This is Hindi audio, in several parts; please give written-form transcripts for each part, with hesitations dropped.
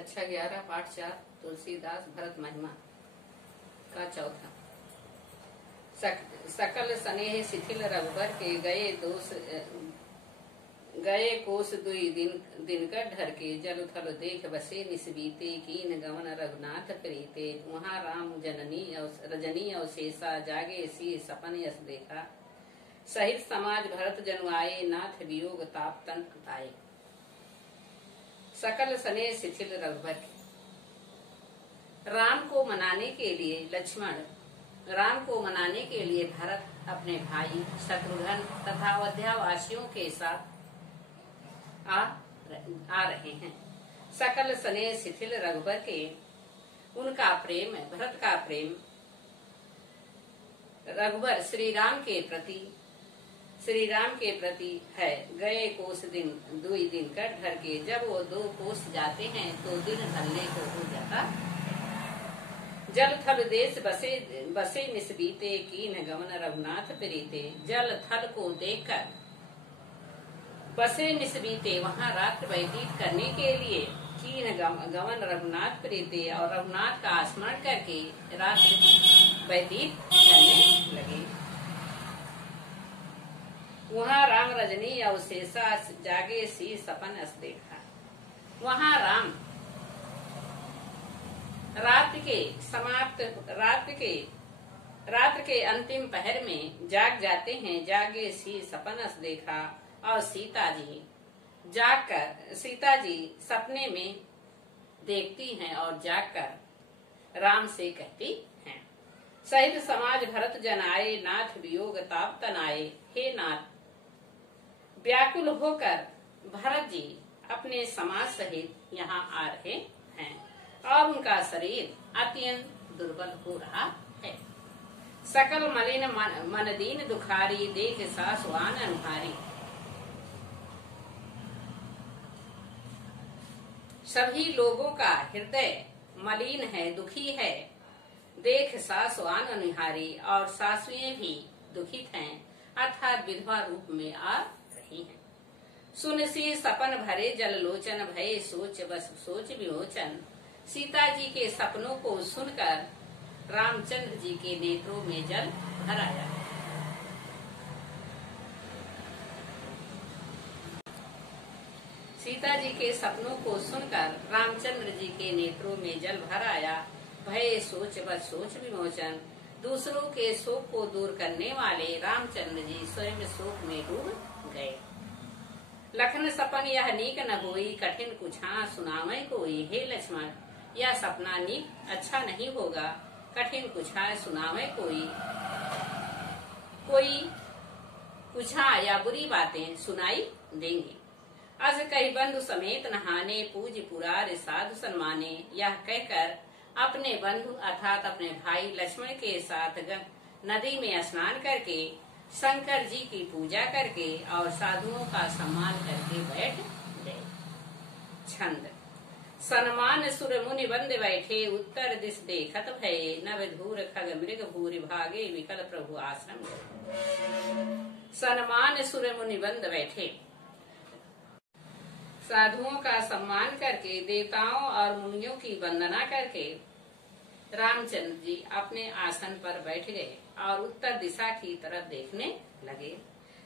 कक्षा 11 पाठ 4 तुलसीदास भरत महिमा का चौथा। सकल स्नेह शिथिल रघुबर के गए कोस दुई दिन कर ढर के जल थल देख बसे निस्बीते कीन गमन रघुनाथ प्रीते वहाँ राम जननी रजनी अवशेषा जागे सी सपन यस देखा सहित समाज भरत जनु आए नाथ वियोग ताप तन आए। सकल स्नेह शिथिल रघुबर के राम को मनाने के लिए लक्ष्मण, राम को मनाने के लिए भरत अपने भाई शत्रुघ्न तथा अयोध्या वासियों के साथ आ रहे हैं। सकल स्नेह शिथिल रघुबर के उनका प्रेम, भरत का प्रेम रघुबर श्री राम के प्रति है। गए कोस दुई दिन कर ढर के, जब वो 2 कोस जाते हैं तो दिन ढलने को हो जाता। जल थल देश बसे निस्बीते कीन गमन रघुनाथ प्रीते, जल थल को देखकर बसे निस्बीते वहाँ रात व्यतीत करने के लिए कीन गमन रघुनाथ प्रीते और रघुनाथ का स्मरण करके रात व्यतीत करने लगे। वहाँ राम रजनी अवशेषा जागे सी सपन अस देखा। वहाँ राम रात के अंतिम पहर में जाग जाते हैं, जागे सी सपन अस देखा। और सीता जी सपने में देखती हैं और जागकर राम से कहती हैं, सहित समाज भरत जन आए नाथ वियोग ताप तन आए। हे नाथ, व्याकुल होकर भरत जी अपने समाज सहित यहाँ आ रहे हैं और उनका शरीर अत्यंत दुर्बल हो रहा है। सकल मलिन मन दीन दुखारी देख सासुआन अनुहारी। सभी लोगों का हृदय मलिन है, दुखी है। देख सासुआन अनुहारी, और सासुएं भी दुखित हैं, अर्थात विधवा रूप में आ रही हैं। सुन सी सपन भरे जल लोचन भये सोच बस सोच विमोचन। सीता जी के सपनों को सुनकर रामचंद्र जी के नेत्रों में जल भर आया। सीता जी के सपनों को सुनकर रामचंद्र जी के नेत्रों में जल भर आया। भय सोच बस सोच विमोचन। दूसरों के शोक को दूर करने वाले रामचंद्र जी स्वयं शोक में डूब गए। लखन सपन यह नीक न होई, कठिन कुछा सुनावे कोई। हे लक्ष्मण, यह सपना नीक अच्छा नहीं होगा, कठिन कुछा सुनावे कोई। कुछा या बुरी बातें सुनाई देंगे। अज कई बंधु समेत नहाने, पूज पुरार साधु सन्माने। यह कहकर अपने बंधु अर्थात अपने भाई लक्ष्मण के साथ नदी में स्नान करके शंकर जी की पूजा करके और साधुओं का सम्मान करके बैठ गए। छंद। सन्मान सुर मुनि बंद बैठे, उत्तर दिश देखत भये। नभ धूर खग मृग भूरि भागे, विकल प्रभु आश्रम गए। सन्मान सुर मुनि बंद बैठे, साधुओं का सम्मान करके, देवताओं और मुनियों की वंदना करके रामचंद्र जी अपने आसन पर बैठ गए और उत्तर दिशा की तरफ देखने लगे।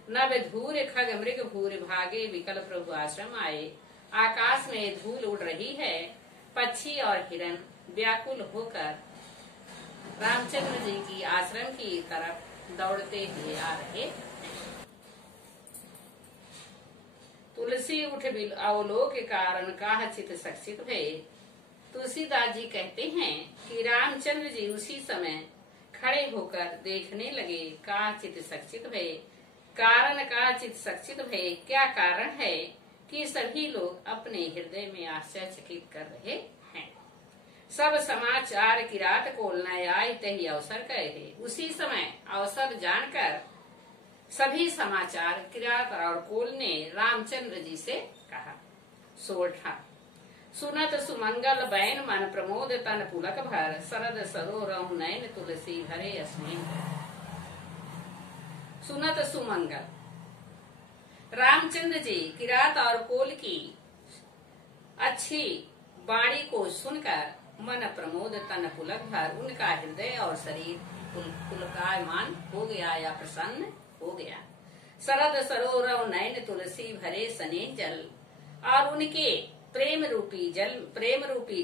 नभ धूर खग मृग भूरि भागे, विकल प्रभु आश्रम आए। आकाश में धूल उड़ रही है, पक्षी और हिरण व्याकुल होकर रामचंद्र जी की आश्रम की तरफ दौड़ते हुए आ रहे। तुलसी उठ अवलोक के कारण काह चित सक्षित भये। तुलसीदास जी कहते हैं कि रामचंद्र जी उसी समय खड़े होकर देखने लगे। काह चित सक्षित भये, कारण काह चित सक्षित भये, क्या कारण है कि सभी लोग अपने हृदय में आश्चर्यचकित कर रहे हैं। सब समाचार किरात कोल न आए, तही अवसर कहे। उसी समय अवसर जानकर सभी समाचार किरात और कोल ने रामचंद्र जी से कहा। सोरठा। सुनत सुमंगल बैन मन प्रमोद तन पुलक भर, शरद सरोरहु नयन तुलसी भरे अस्मिन। सुनत सुमंगल, रामचंद्र जी किरात और कोल की अच्छी वाणी को सुनकर मन प्रमोद तन पुलक भर, उनका हृदय और शरीर पुलकायमान हो गया या प्रसन्न हो गया। शरद सरोवर नयन तुलसी भरे स्नेह जल, और उनके प्रेम रूपी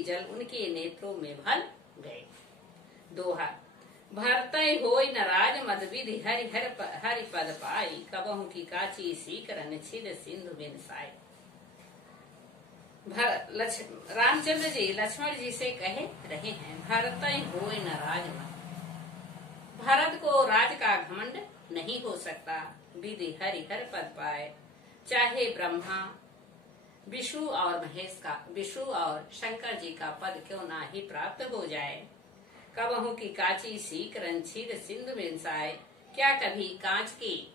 जल उनके नेत्रों में भर गए। दोहा। भरतय होय न राज मद विधि, हरि पद पाई, कबहू की काची सीकरन छिद सिंधु बिन साई। रामचंद्र जी लक्ष्मण जी से कहे रहे हैं, भरतय होय न राज मद, भरत को राज का घमंड नहीं हो सकता। विधि हरि हर पद पाए, चाहे ब्रह्मा विष्णु और शंकर जी का पद क्यों ना ही प्राप्त हो जाए। कबहू की कांची सीक रंछिद सिंधु बिनसाए, क्या कभी कांच की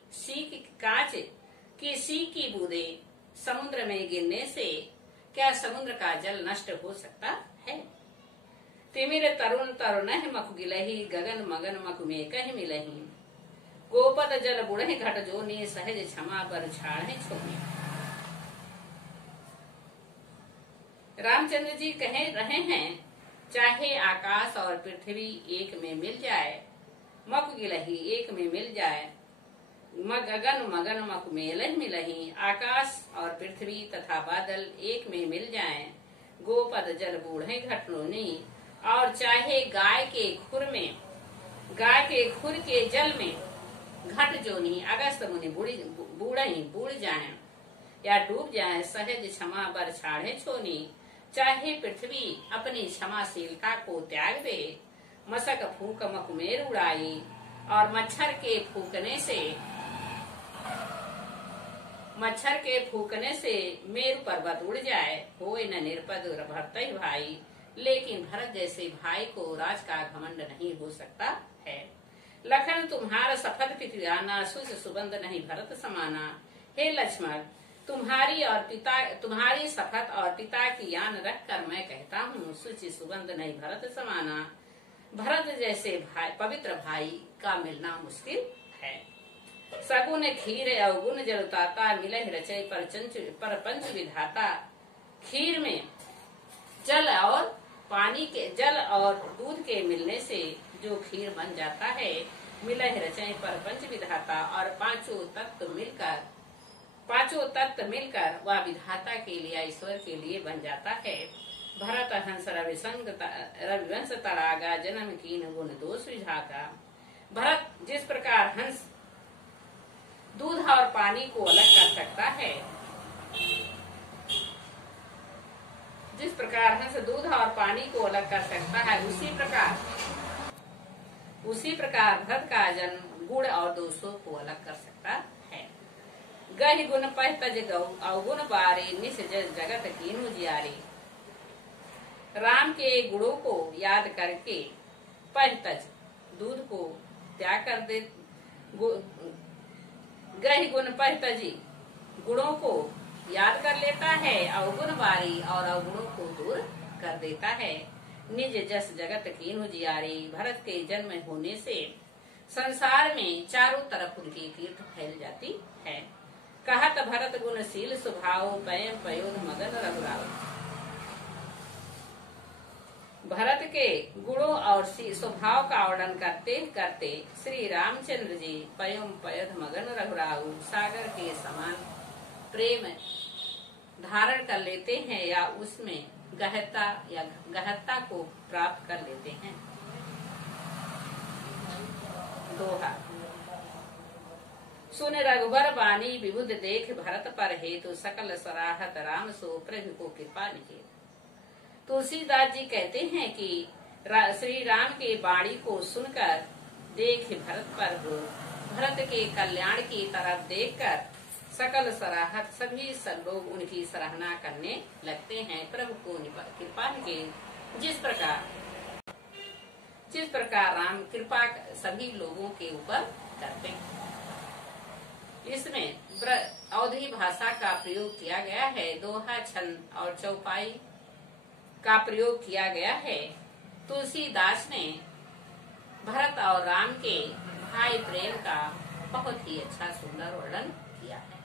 सीक की बूंदे समुद्र में गिरने से क्या समुद्र का जल नष्ट हो सकता है। तिमिर तरुण तरुण मखु गिलही, गगन मगन मखु में कह मिलही, गोपद जल बुढ़े घट जोनी, सहज क्षमा पर छाड़े छोनी। रामचंद्र जी कह रहे हैं, चाहे आकाश और पृथ्वी एक में मिल जाए, मक गिलही एक में मिल जाए, गगन मगन मक मेलह मिलही, आकाश और पृथ्वी तथा बादल एक में मिल जाएं, गोपद जल बूढ़े घटनोनी, और चाहे गाय के खुर के जल में घट जोनी अगस्त मुनि बूढ़ जाए या डूब जाए, सहज क्षमा बर छाड़े छोनी। चाहे पृथ्वी अपनी क्षमाशीलता को त्याग दे, मशक फूक मकुमेर उड़ाई, और मच्छर के फूकने से मेरु पर्वत उड़ जाए, होए न निरपद भरतहि भाई, लेकिन भरत जैसे भाई को राज का घमंड नहीं हो सकता है। लखन तुम्हारा सफद पितियाना, सुज सुबंध नहीं भरत समाना। हे लक्ष्मण, तुम्हारी शपथ और पिता की यान रखकर मैं कहता हूँ, सुचि सुगंध नहीं भरत समाना। भरत जैसे पवित्र भाई का मिलना मुश्किल है। सगुन खीर अवगुण जलताता, मिलहि रचय पर पंच विधाता। खीर में जल और दूध के मिलने से जो खीर बन जाता है, मिलहि रचय पर पंच विधाता, और पांचों तत्व मिलकर वह विधाता के लिए, ईश्वर के लिए बन जाता है। भरत हंस रविवंश तड़ागा, जन्म कीन गुण दोष विझाका। भरत जिस प्रकार हंस दूध और पानी को अलग कर सकता है, उसी प्रकार भरत का जन्म गुण और दोषों को अलग कर सकता है। गहि गुण पह तज गौ, अवगुण बारे, निस जगत कीन्हु जियारे। राम के गुणों को याद करके पह तज दूध को त्याग कर दे, गहि गुण पह तजी गुणों को याद कर लेता है, अवगुण बारी और अवगुणों को दूर कर देता है। निज जस जगत कीन्हु जियारे। भरत के जन्म होने से संसार में चारों तरफ उनकी कीर्ति फैल जाती है। कहत भरत गुणशील स्वभाव, पयम पयोध मगन रघुराव। भरत के गुणों और स्वभाव का वर्णन करते करते श्री रामचंद्र जी पयम पयोध मगन रघुराव सागर के समान प्रेम धारण कर लेते हैं, या उसमें गहरता को प्राप्त कर लेते हैं। दोहा। सुन रघुबर बानी विबुध देख, भरत पर हेतु सकल सराहत, राम सो प्रभु को कृपा निकेत। तुलसीदास जी कहते हैं कि श्री राम के वाणी को सुनकर देख भरत पर हो, भरत के कल्याण की तरफ देखकर सकल सराहत सभी लोग उनकी सराहना करने लगते हैं। प्रभु को कृपा के जिस प्रकार राम कृपा सभी लोगों के ऊपर करते हैं। इसमें अवधी भाषा का प्रयोग किया गया है, दोहा छंद और चौपाई का प्रयोग किया गया है। तुलसीदास ने भरत और राम के भाई प्रेम का बहुत ही अच्छा सुंदर वर्णन किया है।